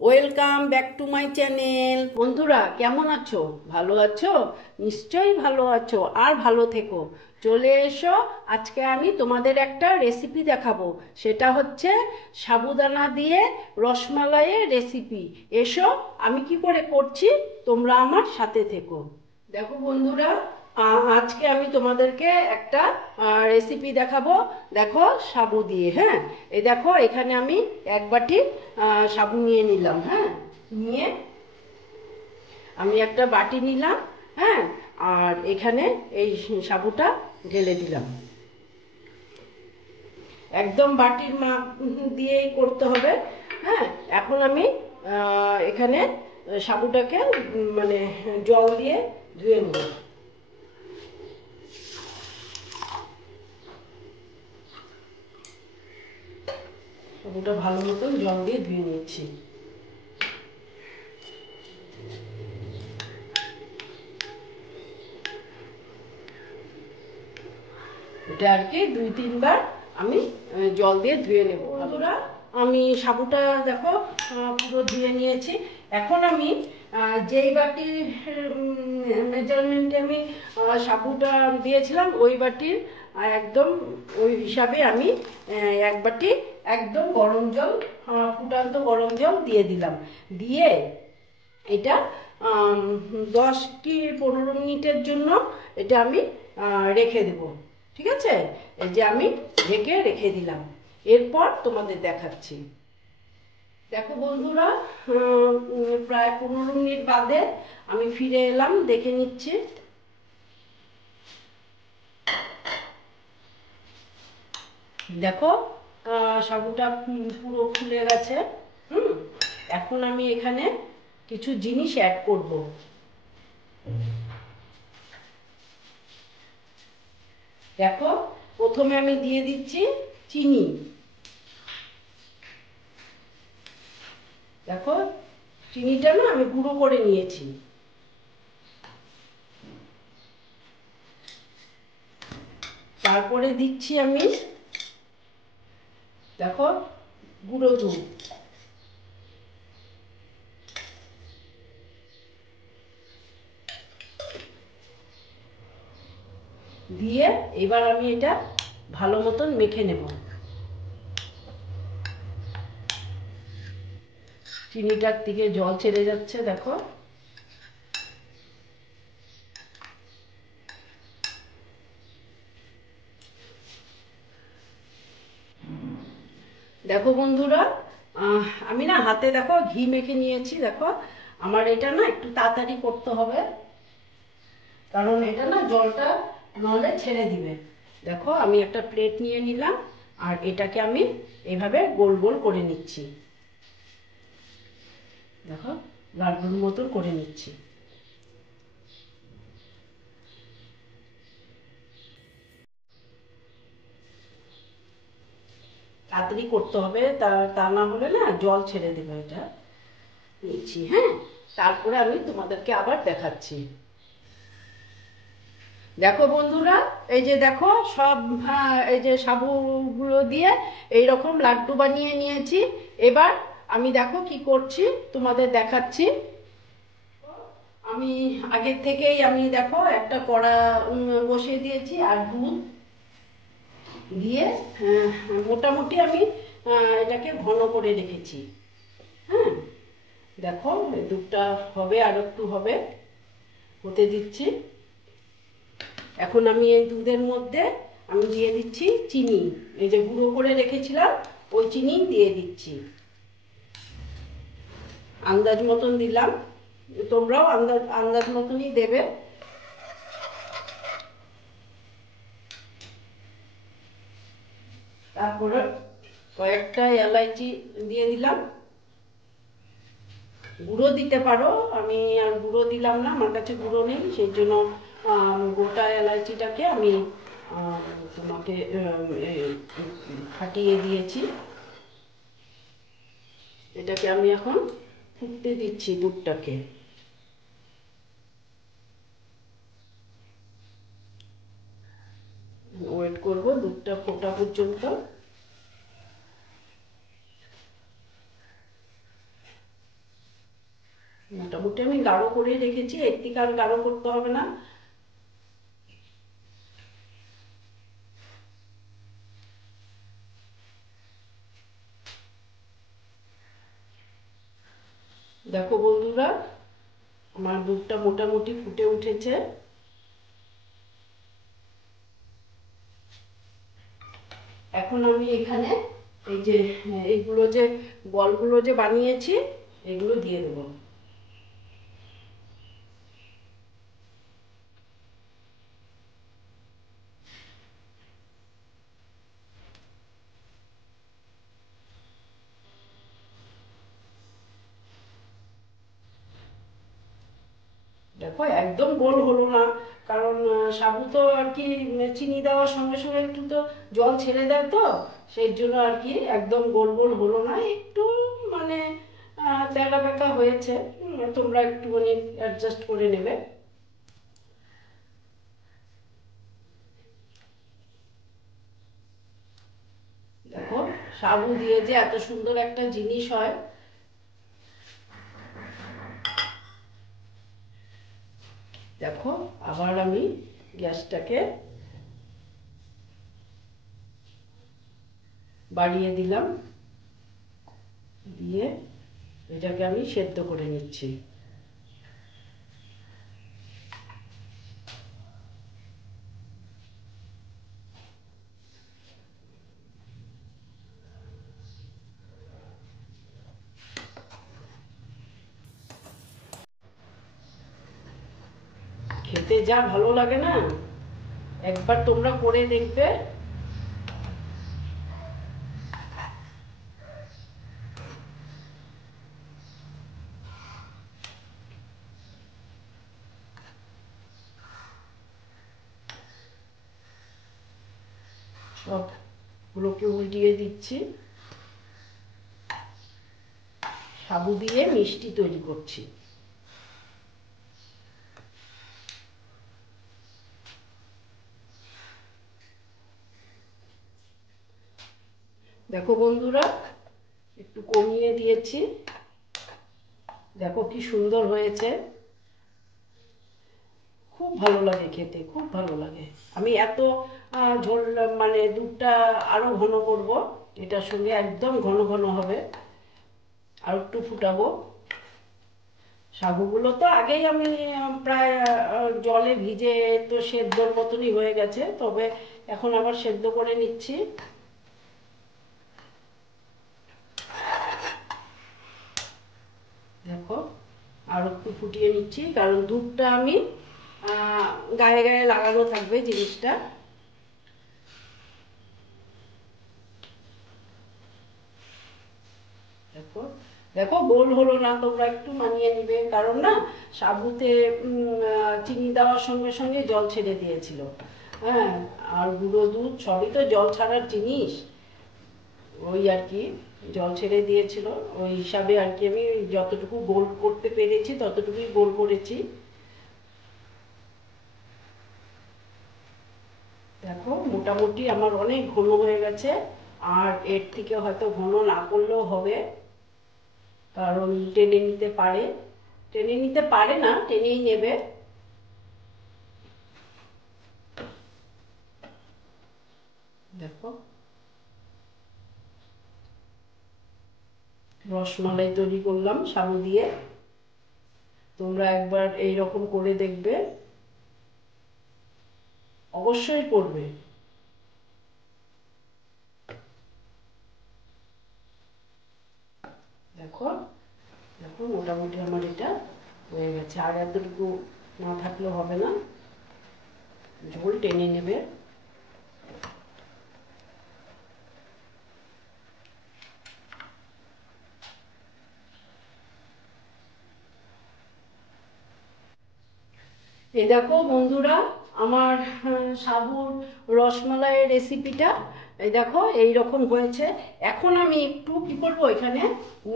Welcome back to my channel. বন্ধুরা কেমন আছো? ভালো আছো? নিশ্চয়ই ভালো আছো, আর ভালো থেকো। চলে এসো, আজকে আমি তোমাদের একটা রেসিপি দেখাবো। সেটা হচ্ছে সাবুদানা দিয়ে রসমালাইয়ের রেসিপি। এসো, আমি কি করে করছি তোমরা আমার সাথে থেকো। দেখো বন্ধুরা, আজকে আমি তোমাদেরকে একটা রেসিপি দেখাবো। দেখো, সাবু দিয়ে। হ্যাঁ, এই দেখো, এখানে আমি এক বাটি সাবু নিয়ে নিলাম। হ্যাঁ, নিয়ে আমি একটা বাটি নিলাম। হ্যাঁ, আর এখানে এই সাবুটা ঢেলে দিলাম। একদম বাটির মাপ দিয়েই করতে হবে। হ্যাঁ, এখন আমি এখানে সাবুটাকে মানে জল দিয়ে ধুয়ে নেব। সাবুটা ভালো মতন জল দিয়ে ধুয়ে নিচ্ছি। এটা আর কি 2-3 বার আমি জল দিয়ে ধুয়ে নেব। বন্ধুরা, আমি সাবুটা দেখো পুরো ধুয়ে নিয়েছি। এখন আমি যেই বাটির মেজারমেন্টে আমি সাবুটা দিয়েছিলাম, ওই বাটির একদম ওই হিসাবে আমি এক বাটি একদম গরম জল, ফুটান্ত গরম জল দিয়ে দিলাম। দিয়ে এটা 10 কি 15 মিনিটের জন্য এটা আমি রেখে দেব। ঠিক আছে, এই যে আমি ঢেকে রেখে দিলাম। এরপর তোমাদের দেখাচ্ছি। দেখো বন্ধুরা, প্রায় 15 মিনিট বাদে আমি ফিরে এলাম, দেখে নিচ্ছি। দেখো, সাবুটা পুরো ফুলে গেছে। এখন আমি এখানে কিছু জিনিস অ্যাড করব। দেখো, প্রথমে আমি দিয়ে দিচ্ছি চিনি। দেখো, চিনিটা না আমি গুঁড়ো করে নিয়েছি। তারপরে দিচ্ছি আমি, দেখো, গুঁড়ো দুধ। দিয়ে এবার আমি এটা ভালো মতন মেখে নেব। চিনিটার থেকে জল ছেড়ে যাচ্ছে, দেখো। দেখো বন্ধুরা, আমি না হাতে দেখো ঘি মেখে নিয়েছি। দেখো, আমার এটা না একটু তাড়াতাড়ি করতে হবে, কারণ এটা না জলটা নলে ছেড়ে দিবে। দেখো, আমি একটা প্লেট নিয়ে নিলাম, আর এটাকে আমি এইভাবে গোল গোল করে নিচ্ছি। দেখো, লাড্ডুর মতন করে নিচ্ছি। তাড়াতাড়ি করতে হবে, তা না হলে না জল ছেড়ে দেবে। এটা নিচ্ছি। হ্যাঁ, তারপরে আমি তোমাদেরকে আবার দেখাচ্ছি। দেখো বন্ধুরা, এই যে দেখো সব এই যে সাবুগুলো দিয়ে এইরকম লাড্ডু বানিয়ে নিয়েছি। এবার আমি দেখো কি করছি তোমাদের দেখাচ্ছি। আমি আগের থেকেই আমি দেখো একটা কড়া বসিয়ে দিয়েছি, আর দুধ দিয়ে মোটামুটি আমি এটাকে ঘন করে রেখেছি। হ্যাঁ, দেখো, দুধটা হবে, আর একটু হবে, হতে দিচ্ছি। এখন আমি এই দুধের মধ্যে আমি দিয়ে দিচ্ছি চিনি। এই যে গুঁড়ো করে রেখেছিলাম, ওই চিনি দিয়ে দিচ্ছি। আন্দাজ মতন দিলাম, তোমরাও আন্দাজ আন্দাজ মতনই দেবে। তারপরে কয়েকটা এলাইচি দিয়ে দিলাম। গুঁড়ো দিতে পারো, আমি আর গুঁড়ো দিলাম না, আমার কাছে গুঁড়ো নেই, সেই জন্য গোটা এলাইচিটাকে আমি তোমাকে ফাটিয়ে দিয়েছি। এটাকে আমি এখন ফুটতে দিচ্ছি দুধটাকে। ওয়েট করব দুধটা ফোটা পর্যন্ত। মোটামুটি আমি গাঢ় করে রেখেছি, এর থেকে আর গাঢ় করতে হবে না। দেখো বন্ধুরা, আমার দুধটা মোটামুটি ফুটে উঠেছে। এখন আমি এখানে এই যে এইগুলো যে বলগুলো যে বানিয়েছি এগুলো দিয়ে দেবো। দেখো একদম গোল হলো না, কারণ সাবু তো আর কি চিনি দেওয়ার সঙ্গে সঙ্গে একটু তো জল ছেড়ে দেয়, তো সেই জন্য আর কি একদম গোল গোল হলো না, একটু মানে তেলা বেঁকা হয়েছে। তোমরা একটুখানি অ্যাডজাস্ট করে নেবে। দেখো সাবু দিয়ে যে এত সুন্দর একটা জিনিস হয়। দেখো আবার আমি গ্যাসটাকে বাড়িয়ে দিলাম, দিয়ে এটাকে আমি সেদ্ধ করে নিচ্ছি। খেতে যা ভালো লাগে না, একবার তোমরা করে দেখবে। সবগুলোকে উল্টিয়ে দিচ্ছি, সাবু দিয়ে মিষ্টি তৈরি করছি। দেখো বন্ধুরা, একটু কমিয়ে দিয়েছি, দেখো কি সুন্দর হয়েছে। খুব ভালো লাগে খেতে, খুব ভালো লাগে। আমি এত ঝোল মানে দুধটা আরো ঘন করব, এটার সঙ্গে একদম ঘন ঘন হবে। আর একটু ফুটাবো। সাগুগুলো তো আগেই আমি প্রায় জলে ভিজে তো সেদ্ধর মতনই হয়ে গেছে, তবে এখন আবার সেদ্ধ করে নিচ্ছি। দেখো আর একটু ফুটিয়ে নিচ্ছি, কারণ দুধটা আমি গায়ে গায়ে লাগানো থাকবে জিনিসটা। দেখো দেখো গোল হলো না, তোমরা একটু মানিয়ে নিবে, কারণ না সাবুতে চিনি দেওয়ার সঙ্গে সঙ্গে জল ছেড়ে দিয়েছিল। হ্যাঁ, আর গুঁড়ো দুধ সবই তো জল ছাড়ার জিনিস, ওই আর কি জল ছেড়ে দিয়েছিল, ওই হিসাবে আর কি আমি যতটুকু গোল করতে পেরেছি ততটুকুই গোল করেছি। দেখো মোটামুটি আমার অনেক ঘন হয়ে গেছে, আর এর থেকে হয়তো ঘন না করলেও হবে, কারণ টেনে নিতে পারে, টেনে নিতে পারে না, টেনেই নেবে। দেখো রসমালাই তৈরি করলাম সাবু দিয়ে, তোমরা একবার এই রকম করে দেখবে, অবশ্যই করবে। দেখো দেখো মোটামুটি আমার এটা হয়ে গেছে, আর এতটুকু না থাকলেও হবে না, ঝোল টেনে নেবে। এই দেখো বন্ধুরা, আমার সাবুর রসমালাইয়ের রেসিপিটা এই দেখো এই রকম হয়েছে। এখন আমি একটু কি করবো, এখানে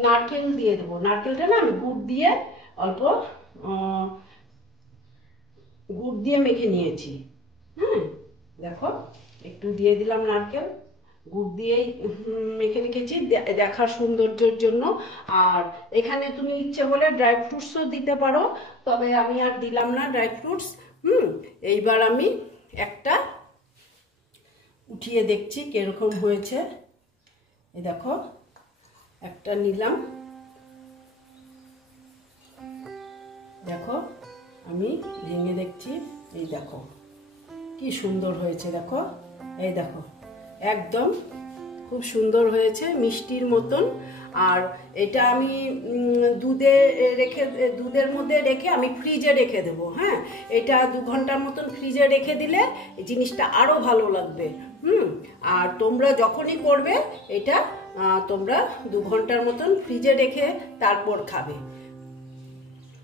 নারকেল দিয়ে দেবো। নারকেলটা না আমি গুড় দিয়ে অল্প গুড় দিয়ে মেখে নিয়েছি। হ্যাঁ, দেখো একটু দিয়ে দিলাম নারকেল, গুড় দিয়েই মেখে রেখেছি দেখার সৌন্দর্যের জন্য। আর এখানে তুমি ইচ্ছে হলে ড্রাই ফ্রুটসও দিতে পারো, তবে আমি আর দিলাম না ড্রাই ফ্রুটস। এইবার আমি একটা উঠিয়ে দেখছি কিরকম হয়েছে। এই দেখো একটা নিলাম, দেখো আমি ভেঙে দেখছি। এই দেখো কি সুন্দর হয়েছে, দেখো এই দেখো একদম খুব সুন্দর হয়েছে, মিষ্টির মতন। আর এটা আমি দুধের মধ্যে রেখে আমি ফ্রিজে রেখে দেবো। হ্যাঁ, এটা 2 ঘন্টার মতন ফ্রিজে রেখে দিলে এই জিনিসটা আরও ভালো লাগবে। আর তোমরা যখনই করবে এটা তোমরা 2 ঘন্টার মতন ফ্রিজে রেখে তারপর খাবে।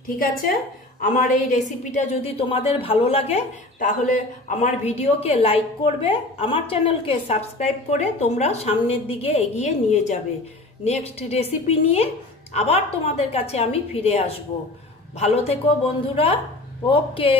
ঠিক আছে, আমার এই রেসিপিটা যদি তোমাদের ভালো লাগে তাহলে আমার ভিডিওকে লাইক করবে, আমার চ্যানেলকে সাবস্ক্রাইব করে তোমরা সামনের দিকে এগিয়ে নিয়ে যাবে। নেক্সট রেসিপি নিয়ে আবার তোমাদের কাছে আমি ফিরে আসব। ভালো থেকো বন্ধুরা। ওকে।